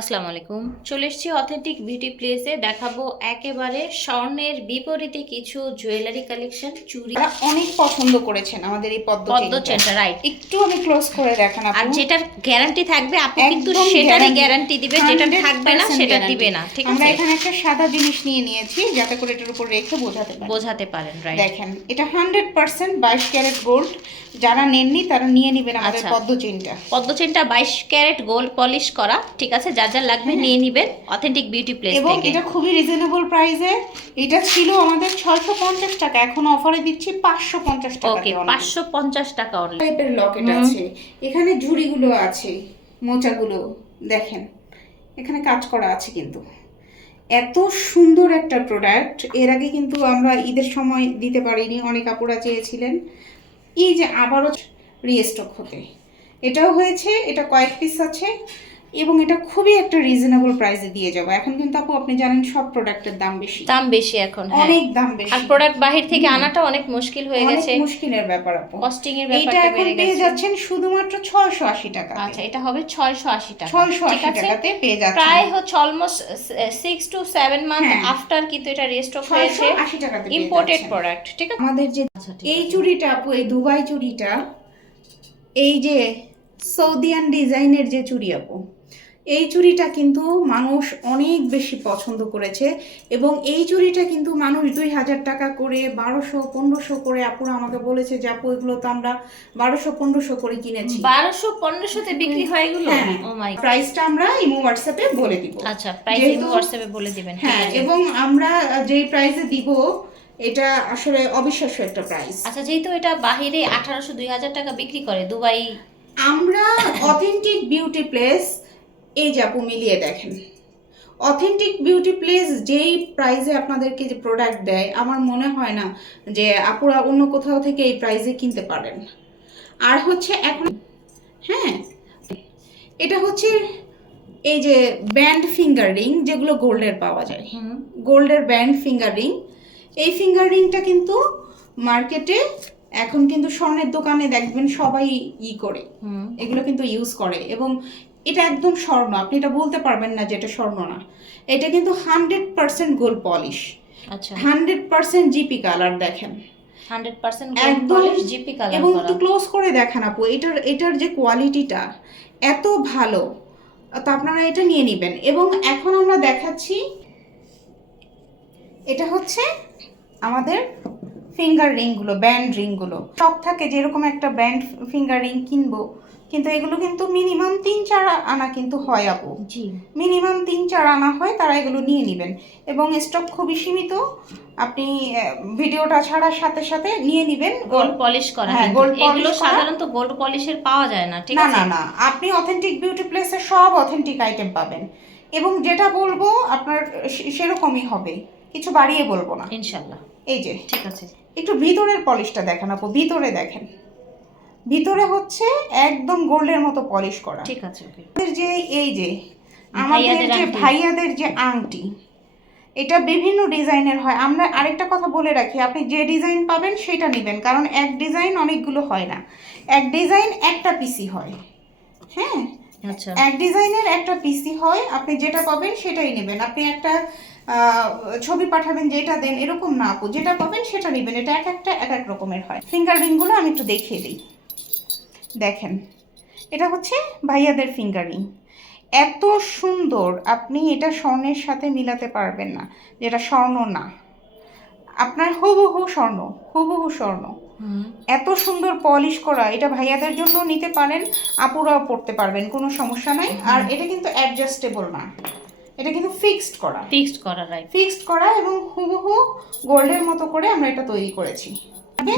আসসালামু আলাইকুম। চলে এসেছি অথেন্টিক বিউটি প্লেসে দেখাবো একেবারে স্বর্ণের বিপরীতে কিছু জুয়েলারি কালেকশন চুড়ি। অনেক পছন্দ করেছেন আমাদের এই পদ্ম পদ্ম চেনটা। রাইট একটু আমি ক্লোজ করে দেখান আর যেটার গ্যারান্টি থাকবে আপনি কিন্তু সেটারই গ্যারান্টি দিবে যেটা থাকবে না সেটা দিবে না ঠিক আছে? আমরা এখানে একটা সাদা জিনিস নিয়ে নিয়েছি যাতে করে এটার উপর রেখে বোঝাতে পারি। বোঝাতে পারেন রাইট দেখেন এটা হান্ড্রেড পার্সেন্ট বাইশ ক্যারেট গোল্ড যারা নেননি তারা নিয়ে নেবেন আমাদের আচ্ছা। পদ্ম চেনটা। পদ্ম চেনটা বাইশ ক্যারেট গোল্ড পলিশ করা ঠিক আছে? যার লাগবে নিয়ে নিবেন অথেন্টিক বিউটি প্লেস এবং এটা খুবই রিজনেবল প্রাইসে এটা ছিল আমাদের ছয়শো পঞ্চাশ টাকা। এখন অফারে দিচ্ছি পাঁচশো পঞ্চাশ টাকা ওকে পাঁচশো পঞ্চাশ টাকা অনলি টাইপের লকেট আছে। এখানে ঝুড়িগুলো আছে মোচাগুলো। দেখেন এখানে কাজ করা আছে কিন্তু। এত সুন্দর একটা প্রোডাক্টের আগে কিন্তু আমরা ঈদের সময় দিতে পারিনি অনেক আপুরা চেয়েছিলেন। এই যে আবারও রিস্টক হতে। এটাও হয়েছে এটা কয়েক পিস আছে। এবং এটা খুবই একটা রিজনেবল প্রাইসে দিয়ে যাব। এখন কিন্তু আপু আপনি জানেন সব প্রোডাক্টের দাম বেশি। দাম বেশি এখন হ্যাঁ। অনেক দাম বেশি। আর প্রোডাক্ট বাহির থেকে আনাটা অনেক মুশকিল হয়ে গেছে। অনেক মুশকিলের ব্যাপার আপু। কস্টিং এর ব্যাপারটা এখন পেয়ে যাচ্ছেন শুধুমাত্র ছয়শো আশি টাকা আচ্ছা এটা হবে ছয়শো আশি টাকা। ছয়শো ঠিক আশি আছে? টাকাতে পেয়ে যাচ্ছেন। প্রায় হচ্ছে almost six to seven month. After কিন্তু এটা রেস্টক হয়েছে। আশি টাকাতে ইম্পোর্টেড প্রোডাক্ট ঠিক আছে? আমাদের যে আচ্ছা, এই চুড়িটা আপু এই দুবাই চুড়িটা এই যে সৌদিয়ান ডিজাইনের যে চুড়ি আপু এই চুড়িটা কিন্তু মানুষ অনেক বেশি পছন্দ করেছে এবং এই চুড়িটা কিন্তু মানুষ দুই হাজার টাকা করে বারোশো পনেরোশো করে আপুরা আমাকে বলেছে যে আপু এগুলো তো আমরা বারোশো পনেরোশো করে কিনেছি। বারোশো পনেরোশোতে বিক্রি হয় এগুলো? হ্যাঁ। মাই প্রাইসটা আমরা ইমো হোয়াটসঅ্যাপে বলে দিব। আচ্ছা প্রাইস যেহেতু- হোয়াটসঅ্যাপে বলে দিবেন। হ্যাঁ এবং আমরা যেই প্রাইসে দিব এটা আসলে অবিশ্বাস্য একটা প্রাইস। আচ্ছা যেহেতু এটা বাহিরে আঠারোশো দুই হাজার টাকা বিক্রি করে দুবাই আমরা অথেন্টিক বিউটি প্লেস এই যে আপু মিলিয়ে দেখেন। অথেন্টিক বিউটি প্লেস যেই প্রাইজে আপনাদেরকে যে প্রোডাক্ট দেয় আমার মনে হয় না যে আপুরা অন্য কোথাও থেকে এই প্রাইজে কিনতে পারেন আর হচ্ছে এখন হ্যাঁ এটা হচ্ছে এই যে ব্যান্ড ফিঙ্গার রিং যেগুলো গোল্ডের পাওয়া যায়। গোল্ডের ব্যান্ড ফিঙ্গার রিং এই ফিঙ্গার রিংটা কিন্তু মার্কেটে এখন কিন্তু স্বর্ণের দোকানে দেখবেন সবাই ই করে। এগুলো কিন্তু ইউজ করে এবং এটা একদম স্বর্ণ। আপনি এটা বলতে পারবেন না যে এটা স্বর্ণ না। এটা কিন্তু হান্ড্রেড পার্সেন্ট গোল্ড পলিশ। আচ্ছা। হান্ড্রেড পার্সেন্ট জিপি কালার দেখেন। একদম জিপি কালার এবং একটু ক্লোজ করে দেখান আপু এটার এটার যে কোয়ালিটিটা এত ভালো তো আপনারা এটা নিয়ে নেবেন। এবং এখন আমরা দেখাচ্ছি এটা হচ্ছে আমাদের ফিঙ্গার রিংগুলো ব্যান্ড রিংগুলো শখ থাকে যেরকম একটা ব্যান্ড ফিঙ্গার রিং কিনবো কিন্তু এগুলো কিন্তু মিনিমাম তিন চার আনা কিন্তু হয় আপু। জি। মিনিমাম তিন চার আনা হয় তারা এগুলো নিয়ে নেবেন। এবং স্টক খুবই সীমিত আপনি ভিডিওটা ছাড়ার সাথে সাথে নিয়ে নেবেন। গোল্ড পলিশ করা হ্যাঁ, polish এগুলো সাধারণত গোল্ড পলিশের পাওয়া যায় না ঠিক না আছে? না না আপনি অথেন্টিক বিউটি প্লেসে সব অথেন্টিক আইটেম পাবেন। এবং যেটা বলব আপনার সেরকমই হবে। কিছু বাড়িয়ে বলব না। ইনশাল্লাহ। এই যে ঠিক আছে। একটু ভিতরের পলিশটা দেখেন আপু ভিতরে দেখেন। ভিতরে হচ্ছে একদম গোল্ডের মতো পলিশ করা। ঠিক আছে আমাদের যে এই যে আমাদের যে ভাইয়াদের যে আংটি এটা বিভিন্ন ডিজাইনের হয়। আমরা আরেকটা কথা বলে রাখি আপনি যে ডিজাইন পাবেন সেটা নেবেন কারণ এক ডিজাইন অনেকগুলো হয় না। এক ডিজাইন একটা পিসি হয় হ্যাঁ? আচ্ছা। এক ডিজাইনের একটা পিসি হয় আপনি যেটা পাবেন সেটাই নেবেন। আপনি একটা আহ, ছবি পাঠাবেন যেটা দেন এরকম না আপু যেটা পাবেন সেটা নেবেন। এটা এক একটা এক এক রকমের হয়। ফিঙ্গার রিংগুলো আমি একটু দেখিয়ে দিই। দেখেন এটা হচ্ছে ভাইয়াদের ফিঙ্গারিং এত সুন্দর আপনি এটা স্বর্ণের সাথে মিলাতে পারবেন না যেটা স্বর্ণ না। আপনার হুবহু স্বর্ণ হুবহু স্বর্ণ। এত সুন্দর পলিশ করা এটা ভাইয়াদের জন্য নিতে পারেন আপুরাও পড়তে পারবেন কোনো সমস্যা নাই। আর এটা কিন্তু অ্যাডজাস্টেবল না এটা কিন্তু ফিক্সড করা। ফিক্সড করা রাইট ফিক্সড করা এবং হুবহু গোল্ডের মতো করে আমরা এটা তৈরি করেছি।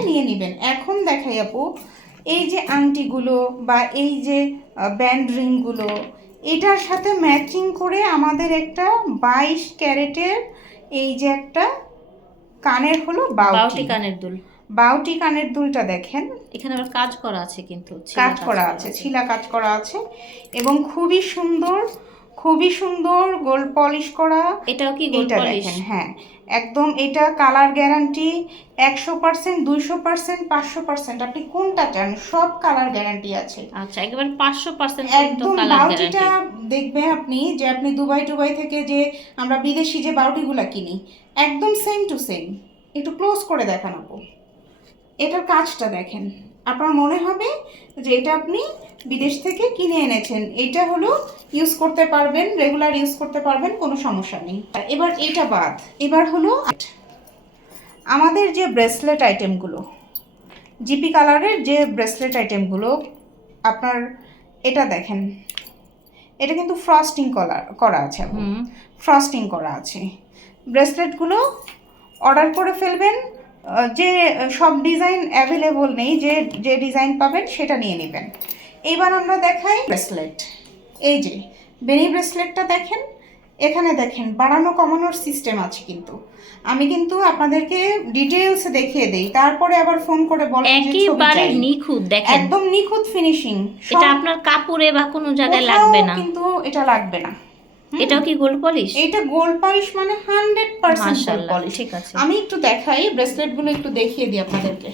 নিয়ে নেবেন। এখন দেখাই আপু এই যে আংটিগুলো বা এই যে ব্যান্ড রিংগুলো এটার সাথে ম্যাচিং করে আমাদের একটা বাইশ ক্যারেটের এই যে একটা কানের হলো বাউটি। বাউটি কানের দুল। বাউটি কানের দুলটা দেখেন। এখানে আবার কাজ করা আছে কিন্তু কাজ করা আছে। ছিলা কাজ করা আছে। এবং খুবই সুন্দর খুবই সুন্দর গোল্ড পলিশ করা। এটাও কি গোল্ড এটা পলিশ? দেখেন হ্যাঁ। একদম এটা কালার গ্যারান্টি একশো পার্সেন্ট দুইশো পার্সেন্ট পাঁচশো পার্সেন্ট। আপনি কোনটা চান সব কালার গ্যারান্টি আছে। আচ্ছা একেবারে পাঁচশো পার্সেন্ট একদম বাউটিটা দেখবেন আপনি যে আপনি দুবাই টুবাই থেকে যে আমরা বিদেশি যে বাউটিগুলো কিনি একদম সেম টু সেম একটু ক্লোজ করে দেখান আপু। এটার কাজটা দেখেন। আপনার মনে হবে যে এটা আপনি বিদেশ থেকে কিনে এনেছেন। এটা হলো ইউজ করতে পারবেন রেগুলার ইউজ করতে পারবেন কোনো সমস্যা নেই। এবার এটা বাদ। এবার হলো আমাদের যে ব্রেসলেট আইটেমগুলো জিপি কালারের যে ব্রেসলেট আইটেমগুলো আপনার এটা দেখেন। এটা কিন্তু ফ্রস্টিং করা করা আছে ফ্রস্টিং করা আছে। ব্রেসলেটগুলো অর্ডার করে ফেলবেন যে সব ডিজাইন অ্যাভেলেবল নেই যে যে ডিজাইন পাবেন সেটা নিয়ে নেবেন। এবার আমরা দেখাই ব্রেসলেট এই যে বেনি ব্রেসলেটটা দেখেন এখানে দেখেন বাড়ানো কমানোর সিস্টেম আছে কিন্তু। আমি কিন্তু আপনাদেরকে ডিটেলস দেখিয়ে দেই তারপরে আবার ফোন করে বলেন একেবারে নিখুঁত দেখেন। একদম নিখুঁত ফিনিশিং এটা আপনার কাপড়ে বা কোনো জায়গায় লাগবে না। কিন্তু এটা লাগবে না। এটাও কি গোল্ড পলিশ এটা গোল্ড পলিশ মানে হান্ড্রেড পার্সেন্ট গোল্ড পলিশ ঠিক আছে। আমি একটু দেখাই ব্রেসলেটগুলো একটু দেখিয়ে দিই আপনাদেরকে।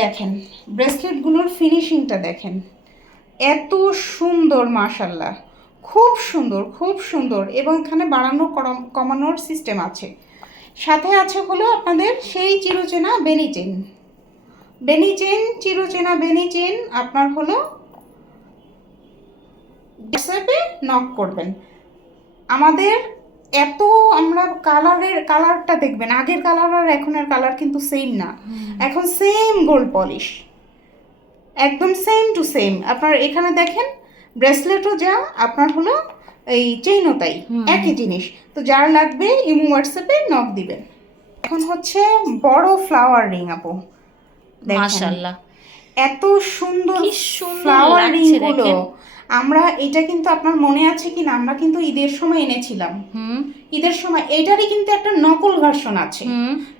দেখেন ব্রেসলেটগুলোর ফিনিশিংটা দেখেন। এত সুন্দর মাশাল্লাহ খুব সুন্দর খুব সুন্দর। এবং এখানে বাড়ানো কমানোর সিস্টেম আছে। সাথে আছে হলো আপনাদের সেই চিরচেনা বেনি চেন বেনি চেন চিরচেনা বেনি চেন আপনার হলো হোয়াটসঅ্যাপে নক করবেন। আমাদের এত আমরা কালারের কালারটা দেখবেন। আগের কালার আর এখনের কালার কিন্তু সেম না। এখন সেম গোল্ড পলিশ একদম সেম টু সেম আপনার এখানে দেখেন ব্রেসলেটও যা আপনার হলো এই চেইনও তাই একই জিনিস। তো যার লাগবে ইমো হোয়াটসঅ্যাপে নক দিবেন। এখন হচ্ছে বড় ফ্লাওয়ার রিং আপু। মাশাআল্লাহ। এত সুন্দর ফ্লাওয়ার রিং দেখেন। আমরা এটা কিন্তু আপনার মনে আছে কি না আমরা কিন্তু ঈদের সময় এনেছিলাম। ঈদের সময় এটারই কিন্তু একটা নকল ভার্সন আছে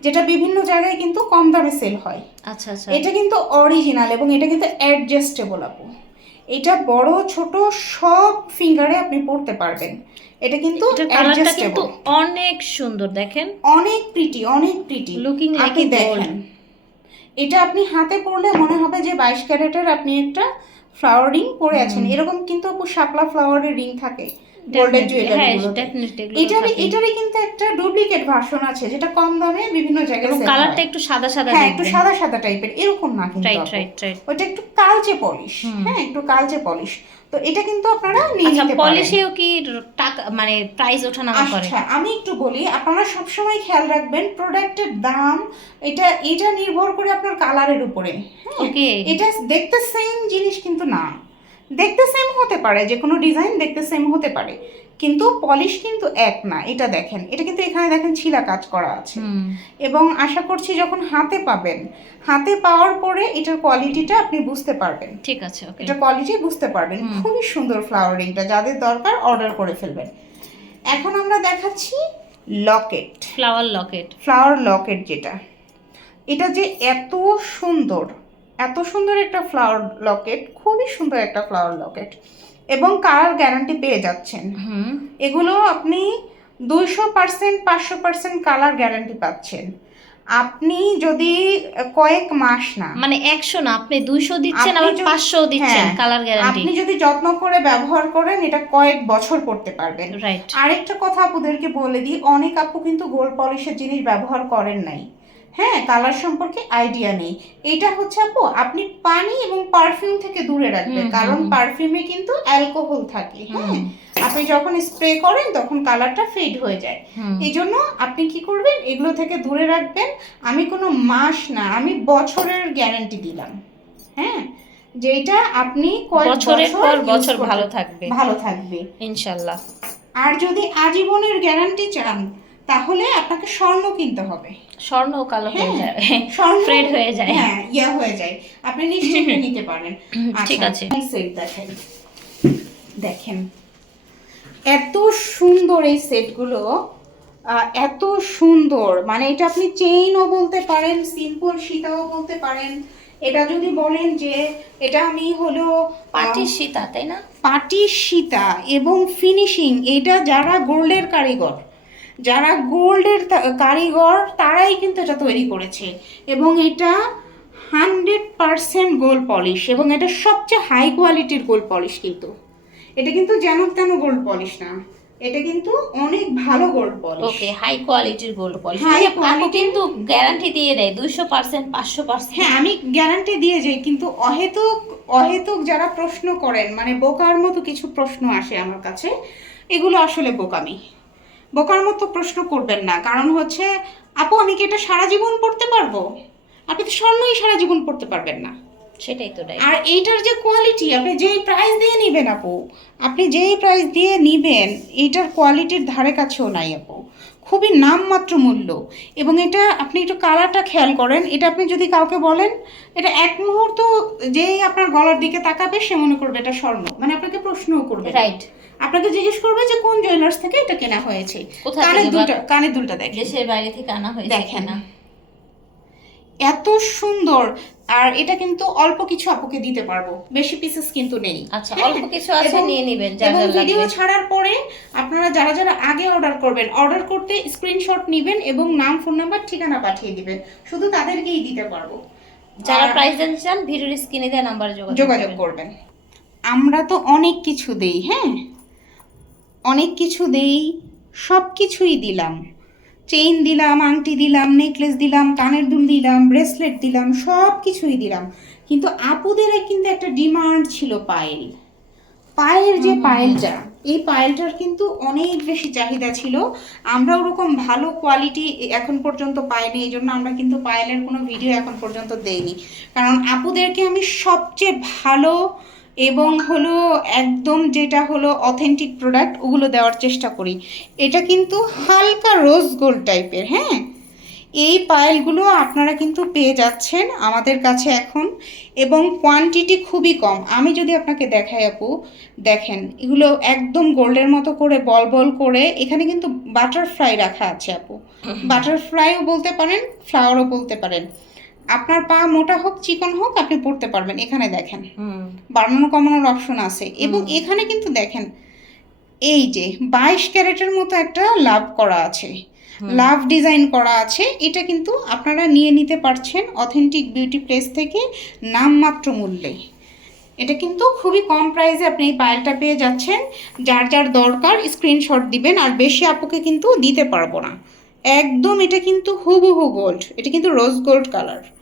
যেটা বিভিন্ন জায়গায় কিন্তু কম দামে সেল হয়। আচ্ছা আচ্ছা। এটা কিন্তু অরিজিনাল এবং এটা কিন্তু অ্যাডজাস্টেবল আপু। এটা বড় ছোট সব ফিঙ্গারে আপনি পড়তে পারবেন। এটা কিন্তু কিন্তু অনেক সুন্দর দেখেন। অনেক প্রিটি অনেক প্রিটি a gold. দেখেন। এটা আপনি হাতে পড়লে মনে হবে যে বাইশ ক্যারেটের আপনি একটা ফ্লাওয়ার রিং পরে আছেন। এরকম কিন্তু আপু শাপলা ফ্লাওয়ারের রিং থাকে। গোল্ডের হ্যাঁ জুয়েলারি এটারই এটারই কিন্তু একটা ডুপ্লিকেট ভার্সন আছে যেটা কম দামে বিভিন্ন জায়গায় কালারটা একটু সাদা সাদা হ্যাঁ একটু সাদা সাদা টাইপের এরকম না কিন্তু রাইট রাইট রাইট ওটা একটু কালচে পলিশ হ্যাঁ একটু কালচে পলিশ তো এটা কিন্তু আপনারা নিয়ে আচ্ছা নিতে পারেন। পলিশেও কি টাকা মানে প্রাইস ওঠানামা করে? আচ্ছা আমি একটু বলি আপনারা সবসময় খেয়াল রাখবেন প্রোডাক্টের দাম এটা এটা নির্ভর করে আপনার কালারের উপরে। হ্যাঁ ওকে এটা দেখতে সেম জিনিস কিন্তু না। দেখতে সেম হতে পারে যে কোনো ডিজাইন দেখতে সেম হতে পারে। কিন্তু পলিশ কিন্তু এক না এটা দেখেন এটা কিন্তু এখানে দেখেন ছিলা কাজ করা আছে। এবং আশা করছি যখন হাতে পাবেন হাতে পাওয়ার পরে এটার কোয়ালিটিটা আপনি বুঝতে পারবেন। ঠিক আছে এটা কোয়ালিটি বুঝতে পারবেন। খুবই সুন্দর ফ্লাওয়ারিংটা যাদের দরকার অর্ডার করে ফেলবেন। এখন আমরা দেখাচ্ছি locket flower locket flower locket যেটা। এটা যে এত সুন্দর এত সুন্দর একটা ফ্লাওয়ার লকেট খুবই সুন্দর একটা ফ্লাওয়ার লকেট এবং কালার গ্যারান্টি পেয়ে যাচ্ছেন। হুম। এগুলো আপনি দুইশো পার্সেন্ট পাঁচশো পার্সেন্ট কালার গ্যারান্টি পাচ্ছেন। আপনি যদি কয়েক মাস না মানে একশো না আপনি দুইশো দিচ্ছেন আবার পাঁচশো দিচ্ছেন হ্যাঁ, কালার গ্যারান্টি আপনি যদি যত্ন করে ব্যবহার করেন এটা কয়েক বছর করতে পারবেন রাইট আরেকটা কথা আপুদেরকে বলে দিই অনেক আপু কিন্তু গোল্ড পলিশের জিনিস ব্যবহার করেন নাই। হ্যাঁ কালার সম্পর্কে আইডিয়া নেই। এটা হচ্ছে আপু আপনি পানি এবং পারফিউম থেকে দূরে রাখবেন। কারণ পারফিউমে কিন্তু অ্যালকোহল থাকে হ্যাঁ? আপনি যখন স্প্রে করেন তখন কালারটা ফেড হয়ে যায়। এই জন্য আপনি কি করবেন এগুলো থেকে দূরে রাখবেন। আমি কোনো মাস না আমি বছরের গ্যারান্টি দিলাম হ্যাঁ? যেটা আপনি কয়েক বছরের বছর পর বছর ভালো থাকবে। ভালো থাকবে। ইনশাল্লাহ। আর যদি আজীবনের গ্যারান্টি চান তাহলে আপনাকে স্বর্ণ কিনতে হবে। স্বর্ণ কালো হয়ে হ্যাঁ, যাবে। স্বর্ণ হয়ে যায়। হ্যাঁ ইয়া হয়ে যায়। আপনি নিশ্চিন্তে নিতে পারেন। ঠিক আচ্ছা, আছে। সেট দেখেন। দেখেন। এত সুন্দর এই সেটগুলো এত সুন্দর। মানে এটা আপনি চেইনও বলতে পারেন সিম্পল সীতাও বলতে পারেন। এটা যদি বলেন যে এটা আমি হলো পাটির সীতা তাই না? পাটি সীতা এবং ফিনিশিং এটা যারা গোল্ডের কারিগর যারা গোল্ডের কারিগর তারাই কিন্তু এটা তৈরি করেছে। এবং এটা হান্ড্রেড পারসেন্ট গোল্ড পলিশ এবং এটা সবচেয়ে হাই কোয়ালিটির গোল্ড পলিশ কিন্তু। এটা কিন্তু যেন তেন গোল্ড পলিশ না এটা কিন্তু অনেক ভালো গোল্ড পলিশ। ওকে হাই কোয়ালিটির গোল্ড পলিশ। High আপু quality- কিন্তু গ্যারান্টি দিয়ে দেয় দুইশো পার্সেন্ট পাঁচশো পার্সেন্ট। হ্যাঁ আমি গ্যারান্টি দিয়ে যাই কিন্তু অহেতুক অহেতুক যারা প্রশ্ন করেন মানে বোকার মতো কিছু প্রশ্ন আসে আমার কাছে এগুলো আসলে বোকামি। বোকার মতো প্রশ্ন করবেন না। কারণ হচ্ছে আপু আমি কি এটা সারা জীবন পড়তে পারব? আপনি তো স্বর্ণই সারা জীবন পড়তে পারবেন না। সেটাই তো আর এইটার যে কোয়ালিটি আপনি যেই প্রাইস দিয়ে নিবেন আপু আপনি যেই প্রাইস দিয়ে নিবেন এইটার কোয়ালিটির ধারে কাছেও নাই আপু। খুবই নামমাত্র মূল্য। এবং এটা আপনি একটু কালারটা খেয়াল করেন। এটা আপনি যদি কাউকে বলেন এটা এক মুহূর্ত যেই আপনার গলার দিকে তাকাবে সে মনে করবে এটা স্বর্ণ। মানে আপনাকে প্রশ্নও করবে রাইট আপনাকে জিজ্ঞেস করবে যে কোন জুয়েলার্স থেকে এটা কেনা হয়েছে? কানের দুলটা কানের দুলটা দেখেন। দেশের বাইরে থেকে আনা হয়েছে দেখেন। না এত সুন্দর। আর এটা কিন্তু অল্প কিছু আপুকে দিতে পারব। বেশি পিসেস কিন্তু নেই। আচ্ছা হ্যাঁ? অল্প কিছু আছে নিয়ে নেবেন এবং ভিডিও ছাড়ার পরে আপনারা যারা যারা আগে অর্ডার করবেন অর্ডার করতে স্ক্রিনশট নেবেন এবং নাম ফোন নাম্বার ঠিকানা পাঠিয়ে দিবেন। শুধু তাদেরকেই দিতে পারব। যারা প্রাইস জানতে চান ভিডিওর স্ক্রিনে দেওয়া নাম্বারে যোগাযোগ। করবেন। আমরা তো অনেক কিছু দেই হ্যাঁ? অনেক কিছু দেই সব কিছুই দিলাম। চেইন দিলাম আংটি দিলাম নেকলেস দিলাম কানের দুল দিলাম ব্রেসলেট দিলাম সব কিছুই দিলাম। কিন্তু আপুদের কিন্তু একটা ডিমান্ড ছিল পায়েল। পায়ের যে পায়েলটা এই পায়েলটার কিন্তু অনেক বেশি চাহিদা ছিল। আমরা ওরকম ভালো কোয়ালিটি এখন পর্যন্ত পাইনি এই জন্য আমরা কিন্তু পায়েলের কোনো ভিডিও এখন পর্যন্ত দেইনি। কারণ আপুদেরকে আমি সবচেয়ে ভালো এবং হলো একদম যেটা হলো অথেন্টিক প্রোডাক্ট ওগুলো দেওয়ার চেষ্টা করি। এটা কিন্তু হালকা রোজ গোল্ড টাইপের হ্যাঁ? এই পায়েলগুলো আপনারা কিন্তু পেয়ে যাচ্ছেন আমাদের কাছে এখন এবং কোয়ান্টিটি খুবই কম। আমি যদি আপনাকে দেখাই আপু দেখেন এগুলো একদম গোল্ডের মতো করে বল বল করে এখানে কিন্তু বাটারফ্লাই রাখা আছে আপু। বাটারফ্লাইও বলতে পারেন ফ্লাওয়ারও বলতে পারেন। আপনার পা মোটা হোক চিকন হোক আপনি পড়তে পারবেন। এখানে দেখেন। বাড়ানো কমানোর অপশন আছে। এবং এখানে কিন্তু দেখেন এই যে বাইশ ক্যারেটের মতো একটা লাভ করা আছে। লাভ ডিজাইন করা আছে। এটা কিন্তু আপনারা নিয়ে নিতে পারছেন অথেন্টিক বিউটি প্লেস থেকে নামমাত্র মূল্যে। এটা কিন্তু খুবই কম প্রাইসে আপনি এই পায়েলটা পেয়ে যাচ্ছেন। যার যার দরকার স্ক্রিনশট দিবেন। আর বেশি আপুকে কিন্তু দিতে পারব না। একদম এটা কিন্তু হুবহু গোল্ড এটা কিন্তু রোজ গোল্ড কালার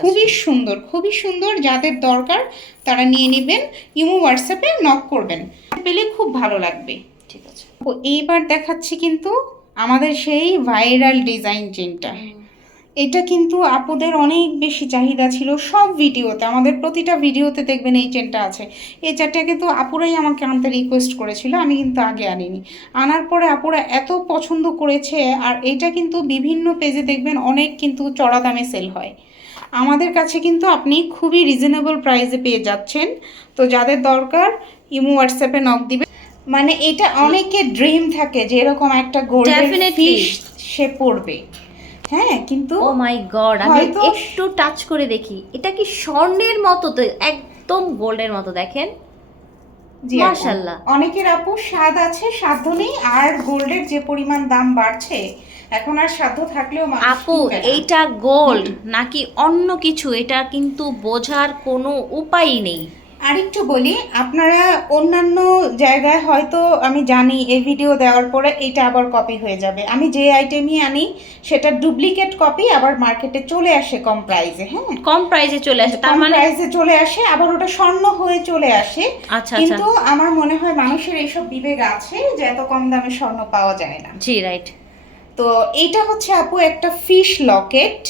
খুবই সুন্দর খুবই সুন্দর যাদের দরকার তারা নিয়ে নেবেন ইমো হোয়াটসঅ্যাপে নক করবেন। পেলে খুব ভালো লাগবে। ঠিক আছে। ও এইবার দেখাচ্ছি কিন্তু আমাদের সেই ভাইরাল ডিজাইন চেনটা এটা কিন্তু আপুদের অনেক বেশি চাহিদা ছিল সব ভিডিওতে। আমাদের প্রতিটা ভিডিওতে দেখবেন এই চেনটা আছে। এই চারটা কিন্তু আপুরাই আমাকে আনতে রিকোয়েস্ট করেছিল আমি কিন্তু আগে আনিনি। আনার পরে আপুরা এত পছন্দ করেছে আর এটা কিন্তু বিভিন্ন পেজে দেখবেন অনেক কিন্তু চড়া দামে সেল হয়। আমাদের কাছে কিন্তু আপনি খুবই রিজনেবল প্রাইসে পেয়ে যাচ্ছেন। তো যাদের দরকার ইমো হোয়াটসঅ্যাপে নক দিবে। মানে এটা অনেকের ড্রিম থাকে যে এরকম একটা গোল্ডেন ফিশ সে পড়বে হ্যাঁ কিন্তু ও মাই গড আমি একটু টাচ করে দেখি এটা কি স্বর্ণের মতো তো একদম গোল্ডের মতো দেখেন জি আপু। মাশাআল্লাহ। অনেকের আপু স্বাদ আছে সাধ্য নেই আর গোল্ডের যে পরিমাণ দাম বাড়ছে এখন আর সাধ্য থাকলেও আপু এইটা গোল্ড নাকি অন্য কিছু এটা কিন্তু বোঝার কোনো উপায়ই নেই আরেকটু বলি আপনারা অন্যান্য জায়গায় হয়তো আমি জানি এই ভিডিও দেওয়ার পরে এটা আবার কপি হয়ে যাবে। আমি যে আইটেমই আনি সেটা ডুপ্লিকেট কপি আবার মার্কেটে চলে আসে কম প্রাইসে হ্যাঁ? কম প্রাইসে চলে আসে তার মানে প্রাইসে চলে আসে আবার ওটা স্বর্ণ হয়ে চলে আসে। আচ্ছা আচ্ছা। কিন্তু আমার মনে হয় মানুষের এইসব বিবেক আছে যে এত কম দামে স্বর্ণ পাওয়া যায় না। জি রাইট তো এটা হচ্ছে আপু একটা ফিশ লকেট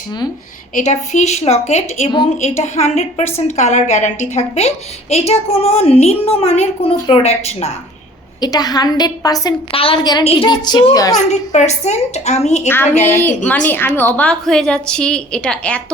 এটা ফিশ লকেট এবং এটা হান্ড্রেড পার্সেন্ট কালার গ্যারান্টি থাকবে। এটা কোনো নিম্নমানের কোনো প্রোডাক্ট না। এটা হান্ড্রেড পার্সেন্ট কালার গ্যারান্টি দিচ্ছে। হান্ড্রেড পার্সেন্ট আমি আমি মানে আমি অবাক হয়ে যাচ্ছি এটা এত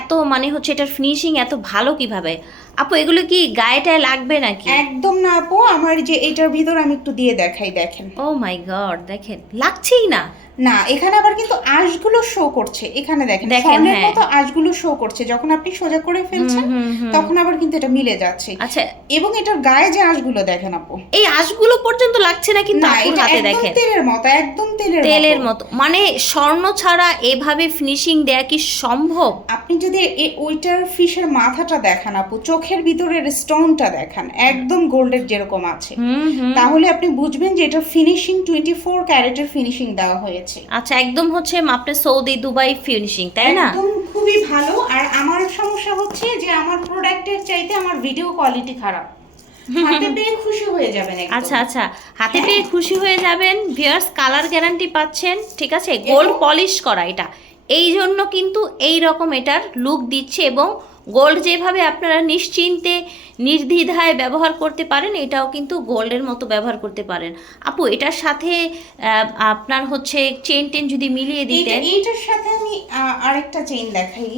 এত মানে হচ্ছে এটার ফিনিশিং এত ভালো কীভাবে? আপু এগুলো কি গায়েটায় লাগবে নাকি? একদম না আপু আমার যে এটার ভিতর আমি একটু দিয়ে দেখাই দেখেন। ও মাই গড দেখেন। লাগছেই না। না এখানে আবার কিন্তু আঁশগুলো শো করছে। এখানে দেখেন দেখেন, স্বর্ণের হ্যাঁ। মতো আঁশগুলো শো করছে। যখন আপনি সোজা করে ফেলছেন। তখন আবার কিন্তু এটা মিলে যাচ্ছে। আচ্ছা। এবং এটার গায়ে যে আঁশগুলো দেখেন আপু। এই আঁশগুলো পর্যন্ত লাগছে না কিন্তু হাতে একদম দেখেন? তেলের মতো একদম তেলের তেলের মতো। মানে স্বর্ণ ছাড়া এভাবে ফিনিশিং দেয়া কি সম্ভব? আপনি যদি ওইটার ফিশের মাথাটা দেখান আপু চোখের ভিতরের স্টোনটা দেখান একদম গোল্ডের যেরকম আছে। তাহলে আপনি বুঝবেন যে এটা ফিনিশিং টোয়েন্টি ফোর ক্যারেটের ফিনিশিং দেওয়া হয়েছে। আচ্ছা একদম হচ্ছে আপনার সৌদি দুবাই ফিনিশিং তাই না? একদম খুবই ভালো। আর আমার সমস্যা হচ্ছে যে আমার প্রোডাক্টের চাইতে আমার ভিডিও কোয়ালিটি খারাপ। হাতে পেয়ে খুশি হয়ে যাবেন আচ্ছা আচ্ছা। হাতে পেয়ে খুশি হয়ে যাবেন। ভিউয়ার্স কালার গ্যারান্টি পাচ্ছেন ঠিক আছে? গোল্ড পলিশ করা এটা। এই জন্য কিন্তু এই রকম এটার লুক দিচ্ছে এবং গোল্ড যেভাবে আপনারা নিশ্চিন্তে নির্দ্বিধায় ব্যবহার করতে পারেন এটাও কিন্তু গোল্ডের মতো ব্যবহার করতে পারেন। আপু এটার সাথে আপনার হচ্ছে চেন টেন যদি মিলিয়ে দিতেন। এইটার সাথে আমি আরেকটা চেইন দেখাই।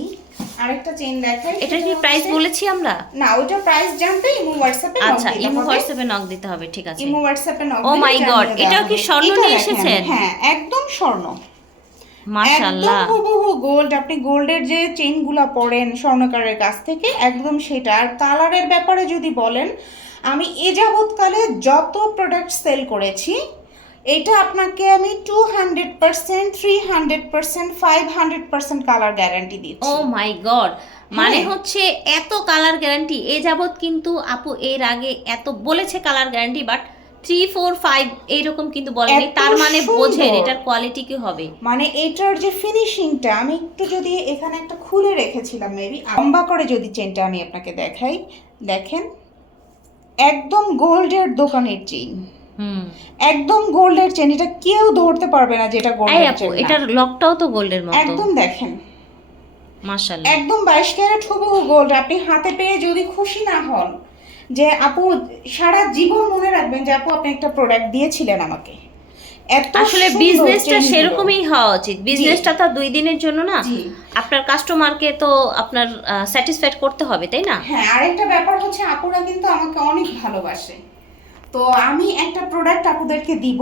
আরেকটা চেইন দেখাই। এটার কি প্রাইস বলেছি আমরা? না ওইটা প্রাইস জানতে ইমো হোয়াটসঅ্যাপে আচ্ছা ইমো হোয়াটসঅ্যাপে নক দিতে হবে ঠিক আছে। ইমো হোয়াটসঅ্যাপে নক Oh my God, এটাও কি স্বর্ণ নিয়ে এসেছেন? হ্যাঁ একদম স্বর্ণ। মাশাআল্লাহ। হুবহু গোল্ড আপনি গোল্ডের যে চেইনগুলো পরেন স্বর্ণকারের কাছ থেকে একদম সেটা। আর কালারের ব্যাপারে যদি বলেন আমি এ যাবৎকালে যত প্রোডাক্ট সেল করেছি এটা আপনাকে আমি two hundred percent three hundred percent five hundred percent colour guarantee দিচ্ছি। ও মাই গড মানে হ্যাঁ। হচ্ছে এত কালার গ্যারান্টি এ যাবৎ কিন্তু আপু এর আগে এত বলেছে colour guarantee but three four five কিন্তু বলেনি। তার মানে বোঝেন এটার কোয়ালিটি কি হবে। মানে এটার যে ফিনিশিংটা আমি একটু যদি এখানে একটা খুলে রেখেছিলাম মেবি লম্বা করে যদি চেনটা আমি আপনাকে দেখাই দেখেন একদম গোল্ডের দোকানের চেইন হুম। একদম গোল্ডের চেন এটা কেউ ধরতে পারবে না যেটা গোল্ডের চেন এটার লকটাও তো গোল্ডের মতো। একদম দেখেন। মাশাআল্লাহ। একদম বাইশ ক্যারেট হুবহু গোল্ড। আপনি হাতে পেয়ে যদি খুশি না হন যে আপু সারা জীবন মনে রাখবেন যে আপু আপনি একটা প্রোডাক্ট দিয়েছিলেন আমাকে। আসলে বিজনেসটা সেরকমই হওয়া উচিত। বিজনেসটা তো দুই দিনের জন্য না। আপনার কাস্টমারকে তো আপনার স্যাটিসফাইড করতে হবে তাই না? হ্যাঁ আরেকটা ব্যাপার হচ্ছে আপুরা কিন্তু আমাকে অনেক ভালোবাসে। তো আমি একটা প্রোডাক্ট আপুদেরকে দিব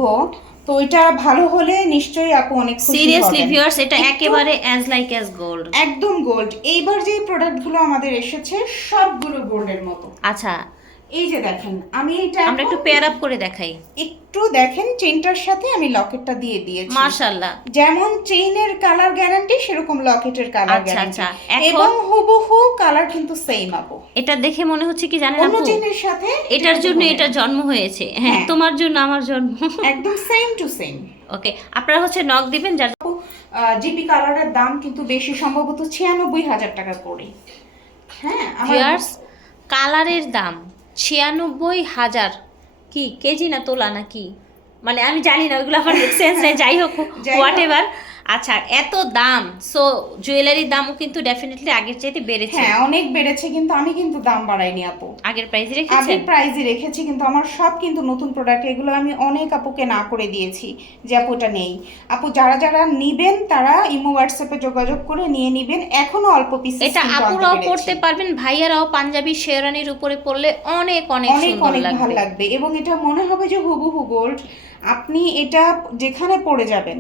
তো এটা ভালো হলে নিশ্চয়ই আপু অনেক খুশি সিরিয়াসলি ভিউয়ার্স এটা একেবারে অ্যাজ লাইক অ্যাজ গোল্ড একদম গোল্ড এইবার যে প্রোডাক্টগুলো আমাদের এসেছে সবগুলো গোল্ডের মতো। আচ্ছা এই যে দেখেন আমি এটা আমরা একটু পেয়ার আপ করে দেখাই। একটু দেখেন চেইনটার সাথে আমি লকেটটা দিয়ে দিয়েছি। মাশাআল্লাহ। যেমন চেইনের কালার গ্যারান্টি সেরকম লকেটের কালার গ্যারান্টি আচ্ছা। এবং হুবহু কালার কিন্তু সেম আপু। এটা দেখে মনে হচ্ছে কি জানেন আপু? চেইনের সাথে এটার জন্য এটা জন্ম হয়েছে। হ্যাঁ হ্যাঁ। তোমার জন্য আমার জন্ম একদম সেম টু সেম ওকে আপনারা হচ্ছে নক দিবেন যার জিপি কালারের দাম কিন্তু বেশি সম্ভবত ছিয়ানব্বই হাজার টাকা করে। হ্যাঁ আমার কালারের দাম। ছিয়ানব্বই হাজার। কি কেজি না তোলা নাকি? মানে আমি জানি না ওইগুলো আমার সেন্স নেই। যাই হোক হোয়াট এভার আচ্ছা এত দাম সো জুয়েলারির দামও কিন্তু ডেফিনেটলি আগের চাইতে বেড়েছে। হ্যাঁ অনেক বেড়েছে কিন্তু আমি কিন্তু দাম বাড়াইনি আপু। আগের প্রাইস আমি রেখেছেন? প্রাইজে রেখেছি কিন্তু আমার সব কিন্তু নতুন প্রোডাক্ট এগুলো আমি অনেক আপুকে না করে দিয়েছি যে আপু ওটা নেই। আপু যারা যারা নিবেন তারা ইমো হোয়াটসঅ্যাপে যোগাযোগ করে নিয়ে নিবেন এখনও অল্প পিস এটা আপুরাও পড়তে পারবেন ভাইয়ারাও পাঞ্জাবি শেরানির উপরে পড়লে অনেক অনেক অনেক সুন্দর অনেক ভালো লাগবে। লাগবে এবং এটা মনে হবে যে হুবহু গোল্ড আপনি এটা যেখানে পড়ে যাবেন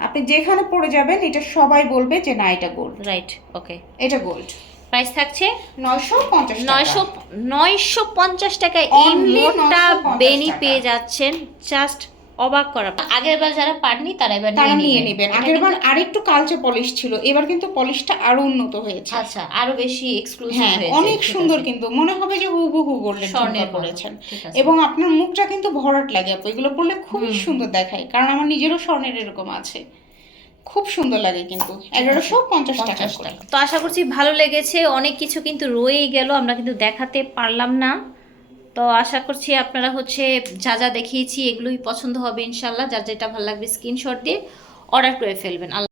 আপনি যেখানে পড়ে যাবেন এটা সবাই বলবে যে না এটা গোল্ড রাইট ওকে এটা গোল্ড প্রাইস থাকছে? নয়শো পঞ্চাশ নয়শো নয়শো পঞ্চাশ টাকায় এই মোটটা মোটা বেনি পেয়ে যাচ্ছেন জাস্ট অবাক করা। আগের বার যারা পাননি তারা এবার তারা নিয়ে নেবেন। আগের বার কিন্তু- আরেকটু কালচে পলিশ ছিল। এবার কিন্তু পলিশটা আরও উন্নত হয়েছে। আচ্ছা আরও বেশি এক্সক্লুসিভ হ্যাঁ অনেক সুন্দর কিন্তু। মনে হবে যে হুবহু গোল্ডের স্বর্ণের। করেছেন। এবং আপনার মুখটা কিন্তু ভরাট লাগে আপু। এগুলো পরলে খুবই হুম। সুন্দর দেখায়। কারণ আমার নিজেরও স্বর্ণের এরকম আছে। খুব সুন্দর লাগে কিন্তু। এগারোশো পঞ্চাশ। টাকা। তো আশা করছি ভালো লেগেছে। অনেক কিছু কিন্তু রয়েই গেল। আমরা কিন্তু দেখাতে পারলাম না। তো আশা করছি আপনারা হচ্ছে যা যা দেখিয়েছি এগুলোই পছন্দ হবে ইনশাল্লাহ যার যেটা ভালো লাগবে স্ক্রিনশট দিয়ে অর্ডার করে ফেলবেন।